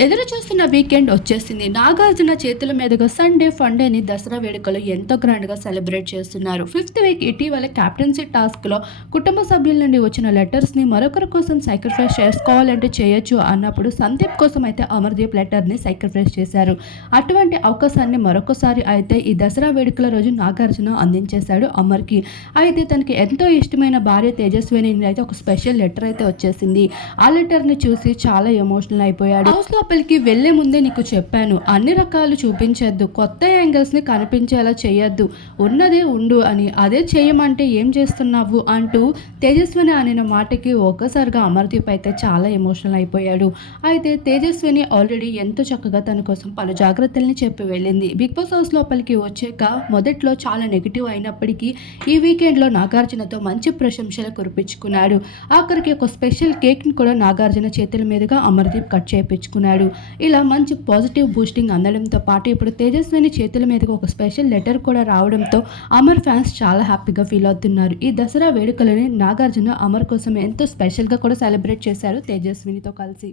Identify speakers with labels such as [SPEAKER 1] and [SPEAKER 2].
[SPEAKER 1] ఎదురు చూస్తున్న వీకెండ్ వచ్చేసింది. నాగార్జున చేతుల మీదుగా సండే ఫండేని దసరా వేడుకలు ఎంతో గ్రాండ్గా సెలబ్రేట్ చేస్తున్నారు. ఫిఫ్త్ వీక్ ఇటీవల క్యాప్టెన్సీ టాస్క్లో కుటుంబ సభ్యుల నుండి వచ్చిన లెటర్స్ని మరొకరి కోసం సాక్రిఫైస్ చేసుకోవాలంటే చేయొచ్చు అన్నప్పుడు సందీప్ కోసం అయితే అమర్దీప్ లెటర్ని సాక్రిఫైస్ చేశారు. అటువంటి అవకాశాన్ని మరొకసారి అయితే ఈ దసరా వేడుకల రోజు నాగార్జున అందించేశాడు అమర్కి. అయితే తనకి ఎంతో ఇష్టమైన భార్య తేజస్విని అయితే ఒక స్పెషల్ లెటర్ అయితే వచ్చేసింది. ఆ లెటర్ని చూసి చాలా ఎమోషనల్ అయిపోయాడు. హౌస్ లోపలికి వెళ్ళే ముందే నీకు చెప్పాను అన్ని రకాలు చూపించొద్దు కొత్త యాంగిల్స్ని కనిపించేలా చేయొద్దు ఉన్నదే ఉండు అని. అదే చేయమంటే ఏం చేస్తున్నావు అంటూ తేజస్విని అనిన మాటకి ఒక్కసారిగా అమర్దీప్ అయితే చాలా ఎమోషనల్ అయిపోయాడు. అయితే తేజస్విని ఆల్రెడీ ఎంతో చక్కగా తన కోసం పలు జాగ్రత్తల్ని చెప్పి వెళ్ళింది. బిగ్ బాస్ హౌస్ లోపలికి వచ్చాక మొదట్లో చాలా నెగిటివ్ అయినప్పటికీ ఈ వీకెండ్లో నాగార్జునతో మంచి ప్రశంసలు కురిపించుకున్నాడు. ఆఖరికి ఒక స్పెషల్ కేక్ని కూడా నాగార్జున చేతుల మీదుగా అమర్దీప్ కట్ చేయించుకున్నాడు. ఇలా మంచి పాజిటివ్ బూస్టింగ్ అందడంతో పాటు ఇప్పుడు తేజస్విని చేతుల మీదకి ఒక స్పెషల్ లెటర్ కూడా రావడంతో అమర్ ఫ్యాన్స్ చాలా హ్యాపీగా ఫీల్ అవుతున్నారు. ఈ దసరా వేడుకలని నాగార్జున అమర్ కోసం ఎంతో స్పెషల్గా కూడా సెలబ్రేట్ చేశారు తేజస్వినితో కలిసి.